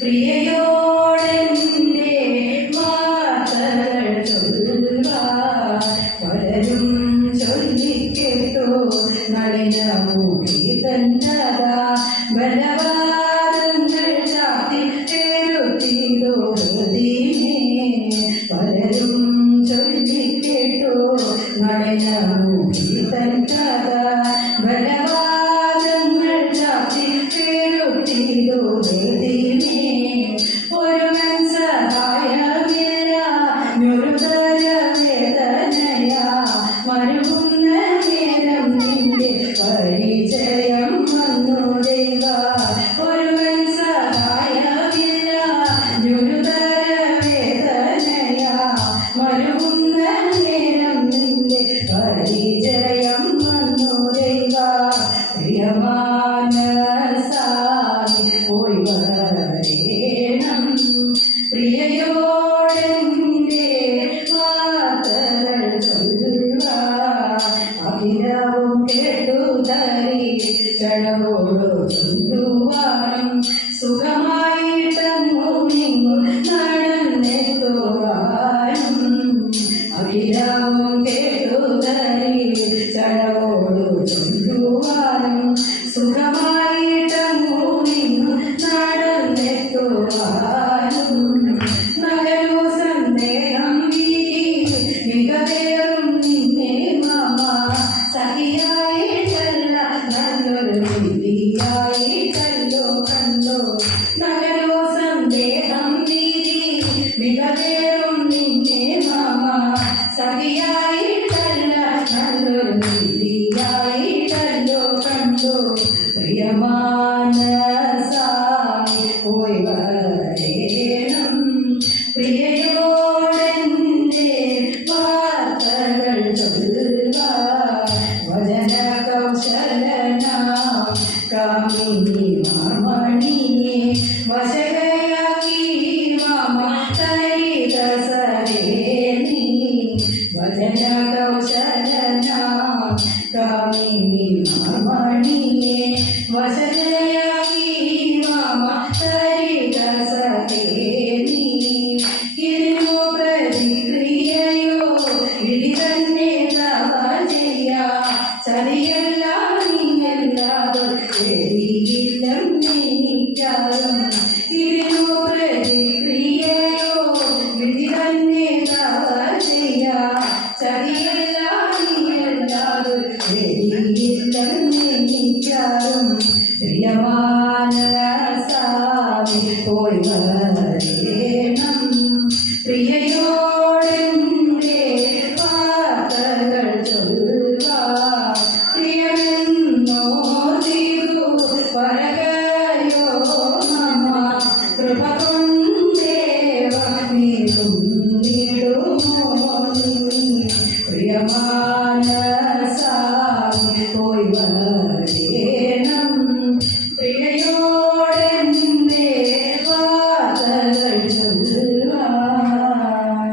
പ്രിയയോടെന്റെ വാർത്തകൾ ചൊല്ലുവാൻ പലരും ചൊല്ലിക്കേട്ടോ നളിനമുഖി തന്നതാ ബലവാദങ്ങൾ ചാത്തി തെരുത്തിതോ ഹൃദയമേ പലരും ചൊല്ലിക്കേട്ടോ നളിനമുഖി തന്നതാ ബലവാദങ്ങൾ ചാത്തി തെരുത്തിതോ ഹൃദയമേ ഒരുവൻ സഹായമില്ല ഞൊരുതര വേദനയാ മരുകുന്ന നേരം നിന്റെ പരിചയം വന്നുടേക ഒരുവൻ സഹായമില്ല ഞൊരുതര വേദനയാ മരുകുന്ന നേരം നിന്റെ പരിചയം വന്നുടേക പ്രിയമാനസായി പോയി വരേണം പ്രിയയോടെന്റെ വാർത്തകൾ ചൊല്ലുവാൻ അഭിനവും കേട്ടുതരി ചടവോടു ചൊല്ലുവാനും സുഖമായിട്ടങ്ങു നിങ്ങും നടന്നെത്തുവാനും അഭിനവും കേട്ടുതരി ചടവോടു ചൊല്ലുവാനും സുഖമായിട്ടങ്ങു നിങ്ങും നടന്നെത്തുവാനും നഗരോ സന്ദേഹം മികവേറും നിന്നെ മാമ സഖിയായിട്ടല്ല നല്ലൊരു വിധിയായിട്ടല്ലോ കണ്ടോ നഗരോ സന്ദേഹം മികവേറും നിന്നെ മാമ സഖിയായിട്ടല്ല നല്ലൊരു വിധിയായിട്ടല്ലോ കണ്ടോ പ്രിയമാനസായി പോയി വരേണം പ്രിയയോടെന്റെ വാർത്തകൾ ചൊല്ലുവാൻ വചന കൗശലനാം കാമിനി മാമണിയെ വശകയാക്കി മാമ തരിതസരേനി വചന കൗശലനാം കാമിനി മാമണിയെ വശകയാക്കി മാമ തരിതസരേനി ഇതിനു പ്രതിക്രിയയോ ഇടി തന്നെ തവ ചെയ്യാ ചതിയല്ല നീയല്ലാതും ശരിയില്ലം നീക്കാറും ഇതിനു പ്രതിക്രിയയോ ഇടി തന്നെ തവ ചെയ്യാ ചതിയല്ല നീയല്ലാതും ശരിയില്ലം നീക്കാറും പ്രിയമാനസായി പോയി വരേണം പ്രിയയോടെന്റെ വാർത്തകൾ ചൊല്ലുവാൻ പ്രിയമെന്നോ തീരു പരകയോ മമ കൃപ കൊണ്ടേവ നീടും നീടുമോ പ്രിയമാനസായി പോയി വരേണം പ്രിയയോടെന്റെ വാർത്തകൾ ചൊല്ലുവാൻ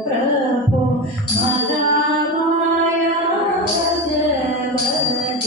പ്രഭോ മഹാമായ ഭഗവതി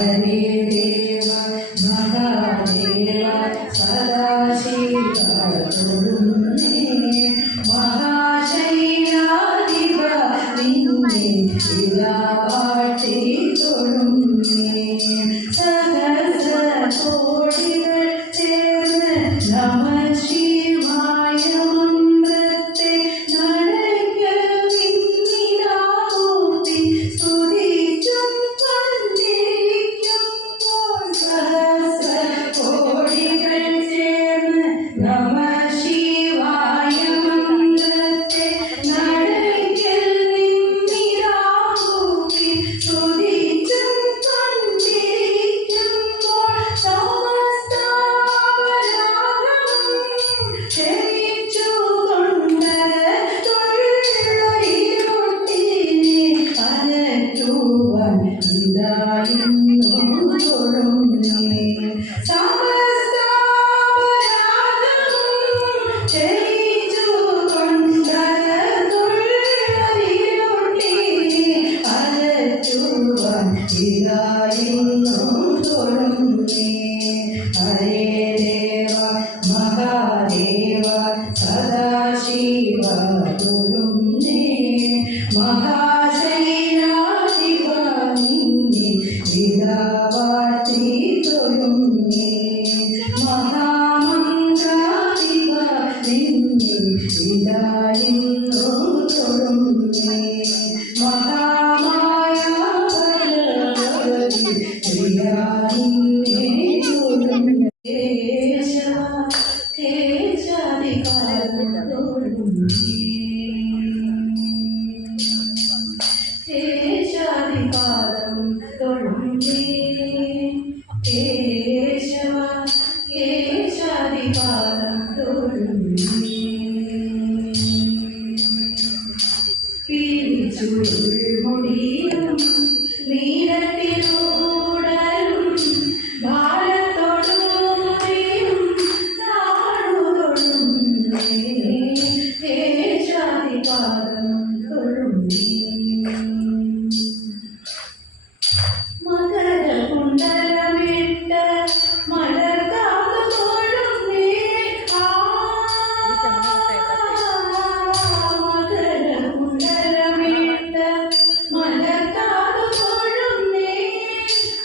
ഹരേ ദേവ മഹാദേവ സദാശിവ തൊഴുന്നേ മഹാശൈലാധിപ നിന്നെ ഇലാവാട്ടി തൊഴുന്നേ സഹസ്ര കോടികൾ ചേർന്ന് നമ ശിവായ മന്ത്രത്തെ നടയ്ക്കൽ നിന്നിലാമൂർത്തി സ്തുതിച്ചും വന്ദിക്കുമ്പോൾ സഹസ്ര കോടികൾ ചേർന്ന് നമ ശിവായ മന്ത്രത്തെ നടയ്ക്കൽ നിന്നിലാമൂർത്തി സ്തുതിച്ചും വന്ദിക്കുമ്പോൾ സമസ്താപരാഗം ക്ഷമിച്ചുകൊണ്ട് തൊഴിലൊരുട്ടിനെ അകറ്റുവാൻ ഇതായിരുന്നു തൊഴുന്നേ സമസ്താപരാഗം ക്ഷമിച്ചുകൊണ്ട് തൊഴിലൊരുട്ടിനെ അകറ്റുവാൻ ഇതായിരുന്നു തൊഴുന്നേ ഹരേ ദേവ മഹാദേവ സദാശിവ തൊഴുന്നേ മഹാശൈലാധിപ നിന്നെ ഇതാവാട്ടി തൊഴുന്നേ മഹാമന്ത്രാധിപ നിന്നെ ഇതായിരുന്നു തൊഴുന്നേ മഹാമായ ഭഗവതി പ്രിയാനിന്നെ തൊഴുന്നേ കേശവ കേശാദിപാദം തൊഴുന്നേ കേശാദിപാദം തൊഴുന്നേ കേശവ കേശാദിപാദം തൊഴുന്നേ പിരിച്ചുൾമുടിയും നീരത്തിലൂടലും ഭാരത്തോടും താഴുതൊഴുന്നേ കേശാദിപാദം തൊഴുന്നേ മകരകുണ്ടലമിട്ട മലർക്കാവ് തൊഴുന്നേ മകരകുണ്ടലമിട്ട മലർക്കാവ് തൊഴുന്നേ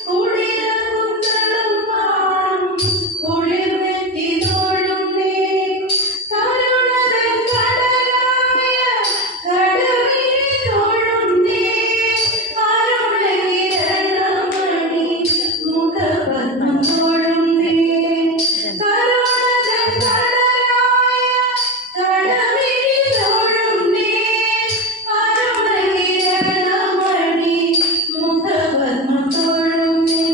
കുളിരകുന്തളം പാടും കുളിർനെറ്റി തൊഴുന്നേ കരുണതൻ കടലായ കടവിനെ തൊഴുന്നേ അരുണകിരണമണി മുഖപത്മം തൊഴുന്നേ കരുണതൻ കടലായ കടവിനെ തൊഴുന്നേ അരുണകിരണമണി മുഖപത്മം തൊഴുന്നേ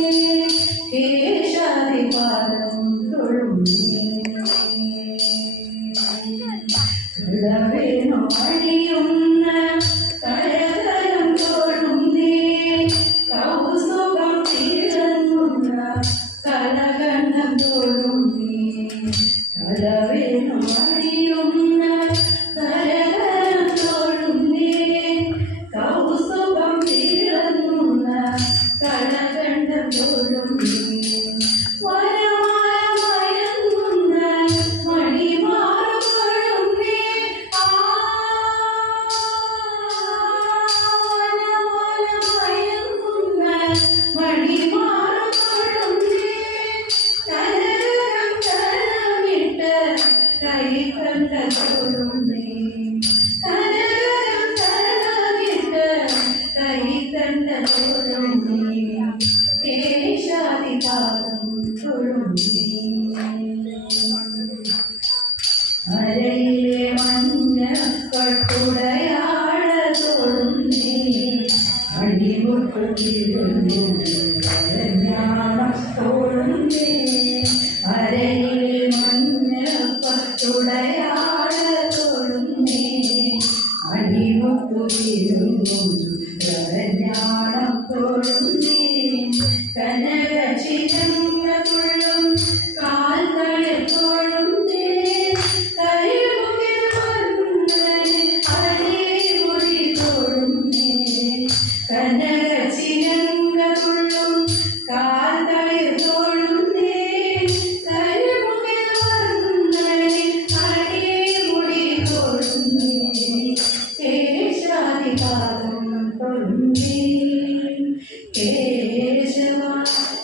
കേശാദിപാദം തൊഴുന്നേ കടവേണു അണിയുന്ന കരതലം തൊഴുന്നേ കൗസുകം തിരങ്ങുന്ന കലകണ്ഠം തൊഴുന്നേ കടവേണു അണിയുന്ന കരതലം തൊഴുന്നേ കൗസുകം തിരങ്ങുന്ന കലകണ്ഠം തൊഴുന്നേ വനമാല മയങ്ങുന്ന മണിമാറു തൊഴുന്നേ വനമാല മയങ്ങുന്ന മണിമാറു തൊഴുന്നേ കരകം കരമിട്ട് കൈകണ്ട തൊഴുന്നേ കരകം കരമിട്ട് കൈകണ്ട തൊഴുന്നേ കേശാദിപാദം തൊഴുന്നേ അരയിലെ മഞ്ഞ പട്ടുടയാട തൊഴുന്നേ അടിമുട്ടു തിരുന്നു തൊഴുന്നേ അരയിലെ മഞ്ഞ പട്ടുടയാട തൊഴുന്നേ അടിമുട്ടു തിരുന്നു തൊഴുന്നേ കനക ചിരങ്ങ തുള്ളും കാൽകളിൽ തൊഴുന്നേ കരിമുകിൽ വന്നനെ അടിമുടി തൊഴുന്നേ കനക ചിരങ്ങ തുള്ളും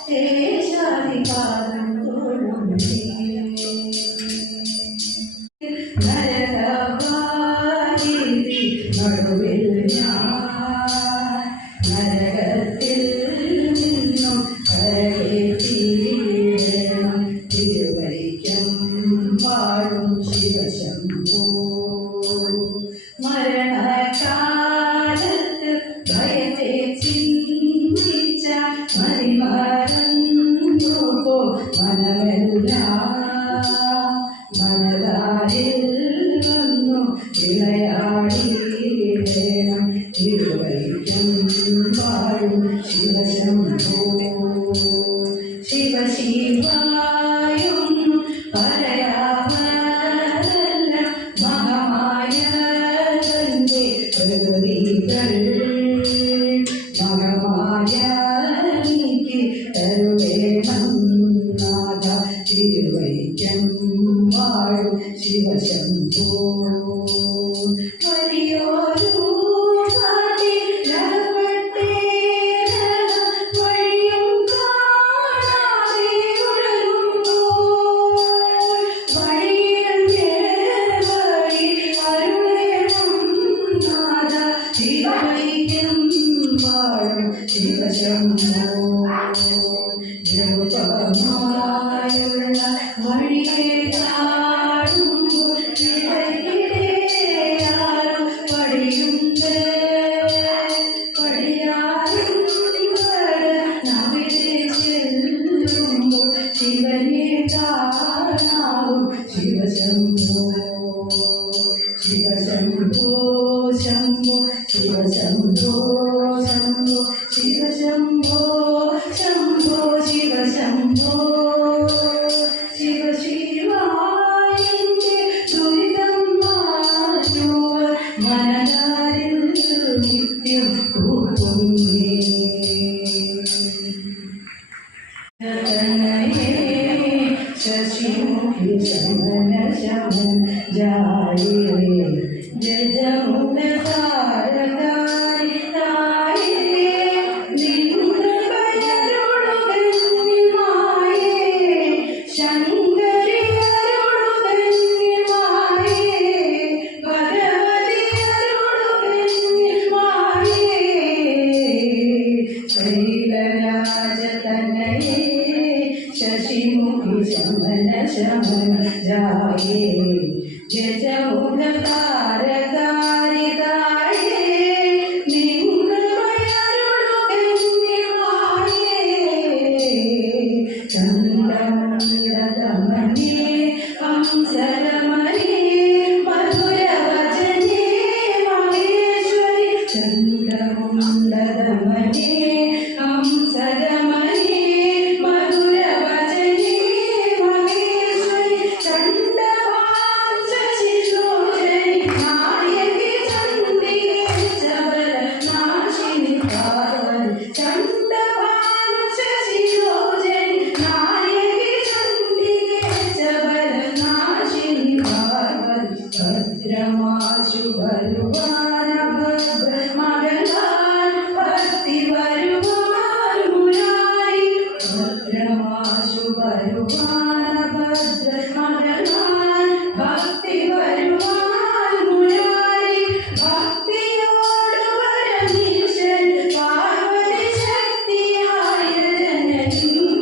ശേഷാധിപാദം തൊഴുന്നേ നരകവാഗീതി നടുവിൽ ഞാൻ നരകത്തിൽ നിന്നും കരകേറ്റിയിടണം തിരുവൈക്കം വാഴും ശിവശംഭോ മരണകാലത്ത് ഭയത്തെ ചിന്തിച്ച മതിമറന്നു പോ മനമെല്ലാം മനതാരിൽ വന്നു വിളയാടിയിടണം തിരുവൈക്കം വാഴും ശിവശംഭോ ശിവശിവായും പറയാമല്ല മഹാമായ തന്റെ പ്രകൃതികൾ മഹാമായ എനിക്ക് തരുവേണം നാഥ തിരുവൈക്കം വാഴും ശിവശംഭോ വലിയൊരു ശിവശംഭോ ദ്രൗപമായുള്ള വഴിയെ കാണുമ്പോൾ ഇടയിടെയാരും പടിയുണ്ട് പടിയാറും നവിലെ ചെല്ലുമ്പോൾ ശിവനെ കാണാവും ശിവശംഭോ ശിവശംഭോ ശംഭോ ശിവശംഭോ ശംഭോ ശിവശംഭോ ശംഭോ ശിവശംഭോ ശിവശിവായന്റെ ദുരിതം മാറ്റുവാൻ മനതാരിൽ നിത്യം പൂക്കുന്നേ ശശിമുഖി ശമന ശമൻ ജായേ ജജമുഖ താരകാരി തായേ നിന്റെ പയരുളുകന്യമായേ ശങ്കരി അരുളുകന്യമായേ ഭഗവതി അരുളുകന്യമായേ ശൈലരാജതനയേ ശശിമുഖി ശമന ശമന ജായേ ജജമുഖ താരകാരി തായേ നിന്റെ പയരുളുകന്യമായേ ചന്ദ്രമണ്ഡലമനേ ഹംസരമനേ മധുരവചനേ മഹേശ്വരി ചന്ദ്രമണ്ഡലമനേ ഹംസരമനേ മധുരവചനേ മഹേശ്വരി ചണ്ഡഭാം ശശിലോചനി നായകി ചണ്ഡികേ ചബലനാശിനി പാർവതി ചണ്ഡഭാം ശശിലോചനി നായകി ചണ്ഡികേ ചബലനാശിനി പാർവതി ഭദ്രമാശു വരുവാന ഭദ്ര മകനാൻ ഭക്തി വരുവാൻ മുരാരി ഭദ്രമാശു വരുവാന ഭദ്ര മകനാൻ ഭക്തി വരുവാൻ മുരാരി ഭക്തിയോട് വരമീശൻ പാർവതി ശക്തിയായ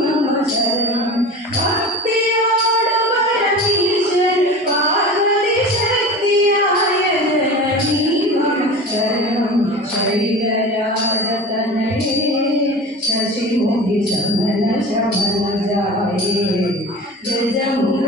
മമ ശരണം ഭക്തിയോട് വരമീശൻ പാർവതി ശക്തിയായ മമ ശരണം ശൈലരാജതനയേ ശശിമുഖി ശമന ശമന ജായേ ഗജമുഖ